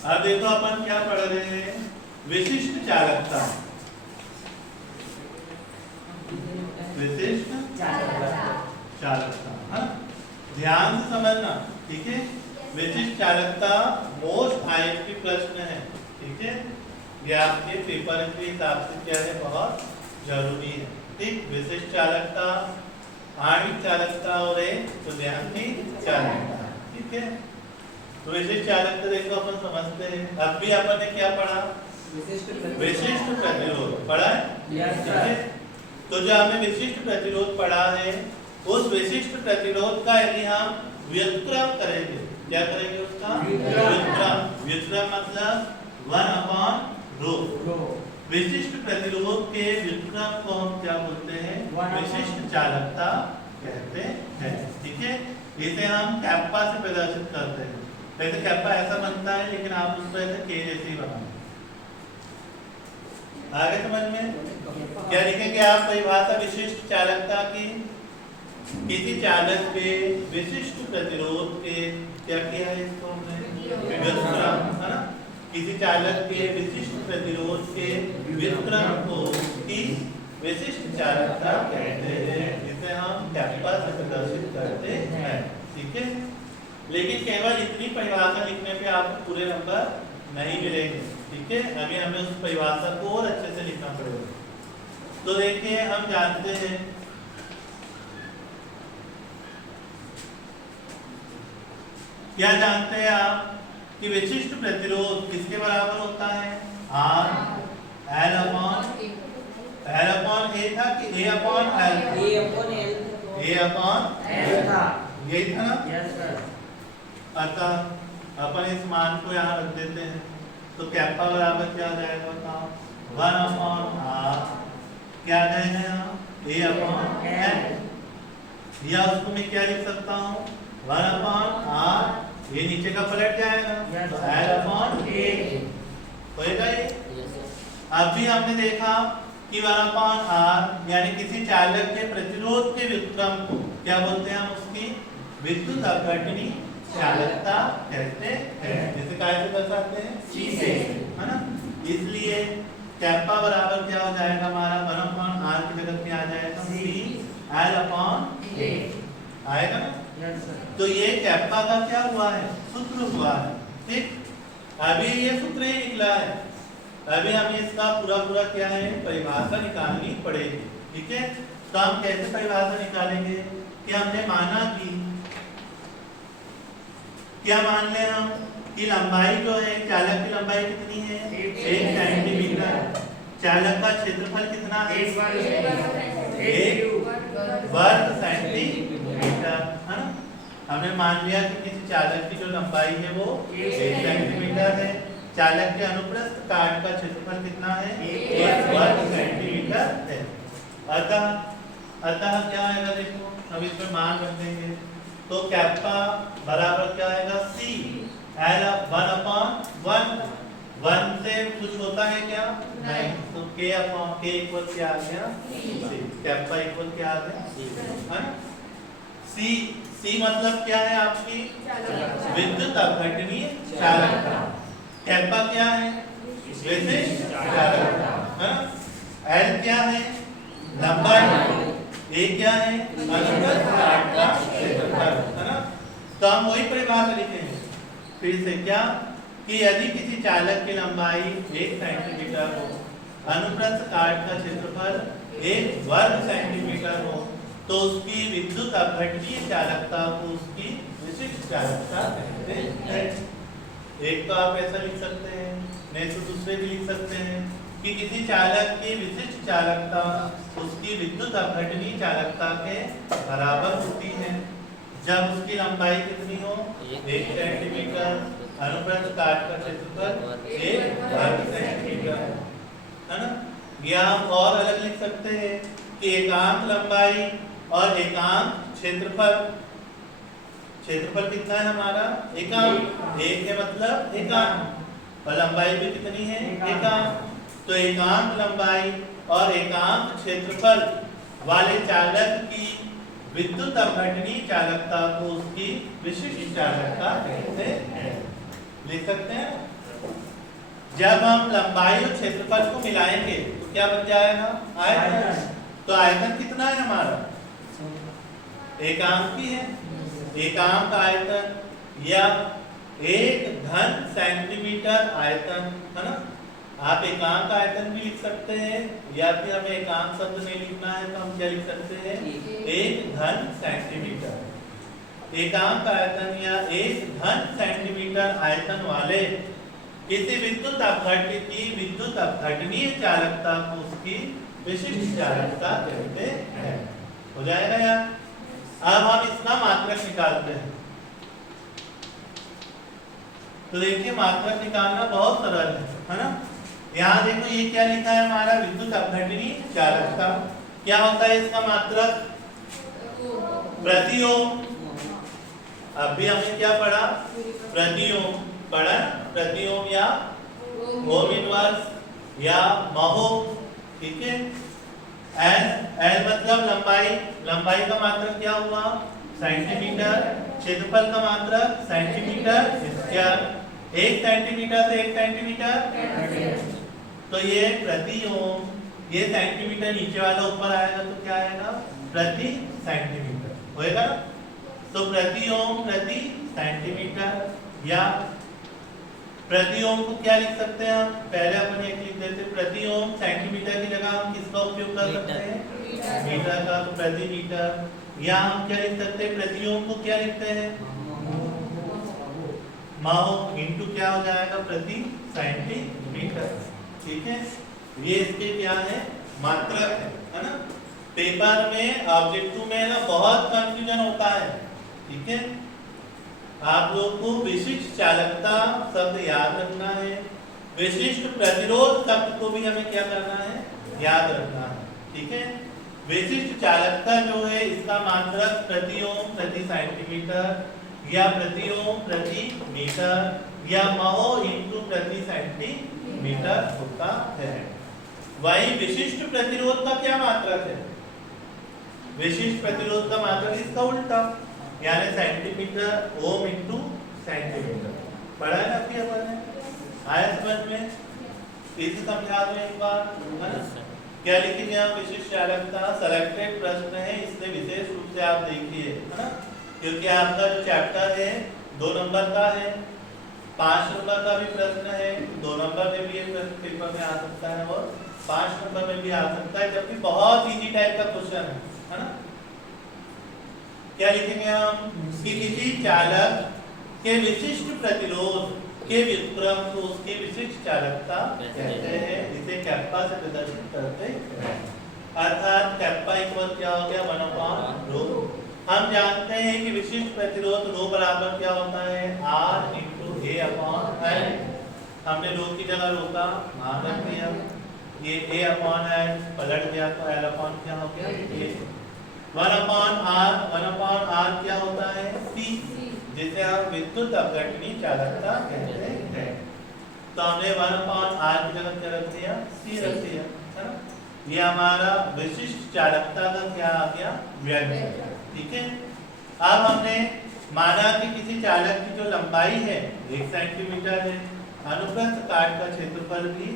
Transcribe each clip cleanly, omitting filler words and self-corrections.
अब देखो अपन क्या पढ़ रहे हैं, विशिष्ट चालकता। विशिष्ट चालकता है, ध्यान से समझना, ठीक है। विशिष्ट चालकता मोस्ट आईएमपी प्रश्न है, ठीक है। ये आपके पेपर के हिसाब से क्या है, बहुत जरूरी है, ठीक। विशिष्ट चालकता, आणविक चालकता और एक उदयांतिक चालकता, ठीक है। तो विशिष्ट चालकता देखो अपन समझते हैं। अब भी अपन ने क्या पढ़ा, विशिष्ट प्रतिरोध पढ़ा है, ठीक है। तो जो हमने विशिष्ट प्रतिरोध पढ़ा है, उस विशिष्ट प्रतिरोध का यदि हम व्युत्क्रम करेंगे, क्या करेंगे उसका व्युत्क्रम। व्युत्क्रम मतलब 1/ρ। विशिष्ट प्रतिरोध के व्युत्क्रम को हम क्या बोलते हैं, विशिष्ट चालकता कहते हैं, ठीक है। इसे हम कैप्पा से प्रदर्शित करते हैं। वैसे कैप्पा ऐसा बनता है, लेकिन आप उसको ऐसे के जैसे ही बनाओ। आगे समझ में क्या लिखेंगे आप, परिभाषा विशिष्ट चालकता की। किसी चालक के विशिष्ट प्रतिरोध के क्या किया है, इसको हमने व्युत्क्रम, है ना। किसी चालक के विशिष्ट प्रतिरोध के व्युत्क्रम को की विशिष्ट चालकता कहते हैं, जिसे हम कैप्पा से प्रदर्शित करते हैं, ठीक है। लेकिन केवल इतनी परिभाषा लिखने पे आपको पूरे नंबर नहीं मिलेंगे, ठीक है। अभी हमें उस परिभाषा को और अच्छे से लिखना पड़ेगा। तो देखिए, हम जानते हैं क्या जानते हैं आप कि विशिष्ट प्रतिरोध किसके बराबर होता है, R L अपॉन A था कि A upon L? A upon L था, यही था ना। अतः अपन इस मान को यहाँ रख देते हैं, तो कैप्पा बराबर क्या आ जाएगा, बताओ, 1/R क्या आ जाएगा यहाँ, A अपॉन L। या उसको मैं क्या लिख सकता हूँ, 1/R, ये नीचे का पलट जाएगा, तो L अपॉन A होएगा ये। अभी हमने देखा कि 1/R यानी किसी चालक के प्रतिरोध के व्युत्क्रम को क्या बोलते हैं, हम उसकी विद्युत अपघटनी चालकता कहते हैं। जैसे कैसे दर्शाते हैं, C से, है ना। इसलिए कैप्पा बराबर क्या हो जाएगा हमारा, 1/R की जगह पे आ जाएगा C L अपॉन A आएगा ना। तो ये कैप्पा का क्या हुआ है, सूत्र हुआ है, ठीक। अभी ये सूत्र ही निकला है, अभी हमें इसका पूरा क्या है, परिभाषा निकालनी पड़ेगी, ठीक है। तो हम कैसे परिभाषा निकालेंगे कि हमने माना कि क्या मान लें हम कि लंबाई जो है, चालक की लंबाई कितनी है, 1 सेंटीमीटर। चालक का क्षेत्रफल कितना है, 1 वर्ग सेंटीमीटर, है ना। हमने मान लिया कि किसी चालक की जो लंबाई है वो 1 सेंटीमीटर है। चालक के अनुप्रस्थ काट का क्षेत्रफल कितना है, 1 वर्ग सेंटीमीटर है। अतः क्या आएगा, देखो अब इसमें मान रख देंगे, तो कैप्पा बराबर क्या आएगा, C L 1/1। 1 से कुछ होता है क्या, नहीं, तो K अपॉन K इक्वल क्या आ गया, C। कैप्पा इक्वल क्या आ गया, है ना। C मतलब क्या है, आपकी विद्युत अपघटनीय चालकता। कैप्पा क्या है, विशिष्ट चालकता, है ना। L क्या है, लंबाई। A क्या है, अनुप्रस्थ काट का क्षेत्रफल, है ना। तो हम वही परिभाषा लिखेंगे फिर से, क्या कि यदि किसी चालक की लंबाई 1 सेंटीमीटर हो, अनुप्रस्थ काट का क्षेत्रफल 1 वर्ग सेंटीमीटर हो, तो उसकी विद्युत अपघटनीय चालकता को उसकी विशिष्ट चालकता कहते हैं। एक तो आप ऐसा लिख सकते हैं, नहीं तो दूसरे भी लिख सकते हैं कि किसी चालक की विशिष्ट चालकता उसकी विद्युत अपघटनीय चालकता के बराबर होती है जब उसकी लंबाई कितनी हो, 1 सेंटीमीटर, अनुप्रस्थ काट का क्षेत्रफल 1 वर्ग सेंटीमीटर, है ना। या हम और अलग लिख सकते हैं कि एकांक लंबाई और एकांक क्षेत्रफल। क्षेत्रफल कितना है हमारा, एकांक, एक है मतलब एकांक, और लंबाई भी कितनी है, एकांक। तो एकांक लंबाई और एकांक क्षेत्रफल वाले चालक की विद्युत अपघटनीय चालकता को उसकी विशिष्ट चालकता कहते हैं। लिख सकते हैं। जब हम लंबाई और क्षेत्रफल को मिलाएंगे तो क्या बन जाएगा? आयतन। तो आयतन कितना है हमारा? एकांकी है। एकांक आयतन या 1 सेंटीमीटर आयतन, है ना? आप एकांक आयतन भी लिख सकते हैं या फिर हमें एकांक शब्द नहीं लिखना है तो हम क्या लिख सकते हैं? 1 सेंटीमीटर। एकांक आयतन या 1 सेंटीमीटर आयतन वाले किसी विद्युत अपघट्य की विद्युत अपघटनीय चालकता को उसकी विशिष्ट चालकता कहते हैं। हो जाएगा यार? अब हम इसका मात्रक निकालते हैं। तो देखिए मात्रक निकालना बहुत सरल है ना? यहाँ देखो ये क्या लिखा है हमारा? विद्युत अपघटनीय चालकता। क्या होता है इसका मात्रक? प्रति ओम। अभी हमने क्या पढ़ा? प्रति ओम पढ़ा। प्रति ओम या ओम इनवर्स या महो, ठीक है। एल मतलब लंबाई। लंबाई का मात्रक क्या हुआ? सेंटीमीटर। क्षेत्रफल का मात्रक सेंटीमीटर स्क्वायर। 1 सेंटीमीटर से 1 सेंटीमीटर, तो ये प्रति ओम। ये सेंटीमीटर नीचे वाला ऊपर आएगा तो क्या आएगा? प्रति सेंटीमीटर होएगा ना? तो प्रति ओम प्रति सेंटीमीटर या प्रति ओम को क्या लिख सकते हैं हम? पहले अपन एक लिख देते हैं प्रति ओम। सेंटीमीटर की जगह हम किसका उपयोग कर सकते हैं? मीटर का। तो प्रति मीटर। या हम क्या लिख सकते हैं? प्रति ओम को क्या लिखते हैं? महो इंटू क्या हो जाएगा? प्रति सेंटीमीटर, ठीक है। ये इसके क्या है? मात्रक है ना? पेपर में ऑब्जेक्टिव में ना बहुत कंफ्यूजन होता है, ठीक है। आप लोग को विशिष्ट चालकता शब्द याद रखना है। विशिष्ट प्रतिरोध शब्द को भी हमें क्या करना है? याद रखना है, ठीक है। विशिष्ट चालकता जो है इसका मात्रक प्रति ओम प्रति सेंटीमीटर या प्रति ओम प्रति मीटर या महो इंटू प्रति सेंटीमीटर होता है। वही विशिष्ट प्रतिरोध का क्या मात्रक है? विशिष्ट प्रतिरोध का मात्रक इसका उल्टा, यानी सेंटीमीटर ओम इंटू सेंटीमीटर। पढ़ा है ना अभी अपन ने? आया समझ में? इसे समझा दो एक बार, है ना? क्या लिखेंगे आप? विशिष्ट चालकता। सेलेक्टेड प्रश्न है, इसलिए विशेष रूप से आप देखिए, है ना? क्योंकि आपका जो चैप्टर है 2 नंबर का है, 5 नंबर का भी प्रश्न है, 2 नंबर में भी ये प्रश्न पेपर में आ सकता है और 5 नंबर में भी आ सकता है, जबकि बहुत इजी टाइप का क्वेश्चन है ना? क्या लिखेंगे हम? कि किसी चालक के विशिष्ट प्रतिरोध के व्युत्क्रम को उसकी विशिष्ट चालकता कहते हैं। इसे कैप्पा से प्रदर्शित करते हैं। अर्थात कैप्पा इक्वल क्या हो गया? 1/ρ। हम जानते हैं कि विशिष्ट प्रतिरोध ρ बराबर क्या होता है? R × A/L। हमने ρ की जगह ρ का मान रख दिया। ये A/L पलट गया तो L क्या हो गया? A। 1/R क्या होता है? C, जिसे हम विद्युत अपघटनीय चालकता कहते हैं। तो हमने 1/R की जगह क्या रख दिया? C रख दिया, है ना? ये हमारा विशिष्ट चालकता का क्या आ गया? व्यंजक, ठीक है। अब हमने माना कि किसी चालक की जो लंबाई है 1 सेंटीमीटर है, अनुप्रस्थ काट का क्षेत्रफल भी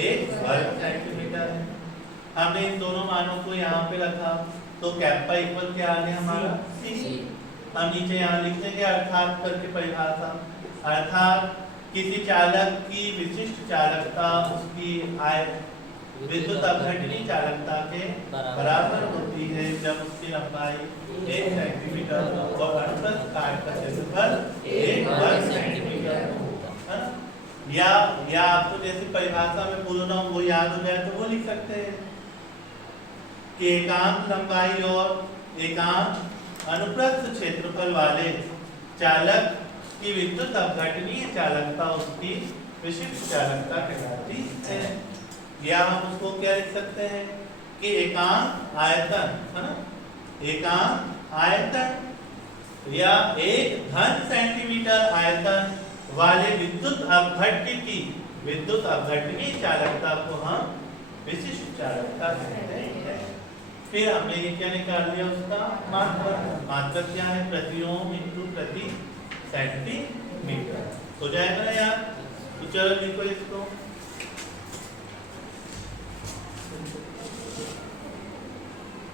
1 वर्ग सेंटीमीटर है। हमने इन दोनों मानों को यहाँ पे रखा तो कैप्पा इक्वल क्या आ गया हमारा? C। हम नीचे यहाँ लिख देंगे अर्थात करके परिभाषा। अर्थात किसी चालक की विशिष्ट चालकता उसकी विद्युत अपघटनीय चालकता के बराबर होती है जब उसकी लंबाई 1 सेंटीमीटर और अनुप्रस्थ काट का क्षेत्रफल 1 वर्ग सेंटीमीटर है। या आपको जैसे परिभाषा में बोलना वो याद हो जाए तो वो लिख सकते हैं कि एकांक लंबाई और एकांक अनुप्रस्थ क्षेत्रफल वाले चालक की विद्युत अपघटनीय चालकता उसकी विशिष्ट चालकता कहलाती है। या हम उसको क्या लिख सकते हैं कि एकांक आयतन, है ना? एकांक आयतन या 1 सेंटीमीटर आयतन वाले विद्युत अपघट्य की विद्युत अपघटनीय चालकता को हम विशिष्ट चालकता कहते हैं। फिर हमने ये क्या निकाल लिया? उसका मात्रक। मात्रक क्या है? प्रति ओम इंटू प्रति सेंटीमीटर। हो जाएगा ना यार? तो चलो लिखो इसको।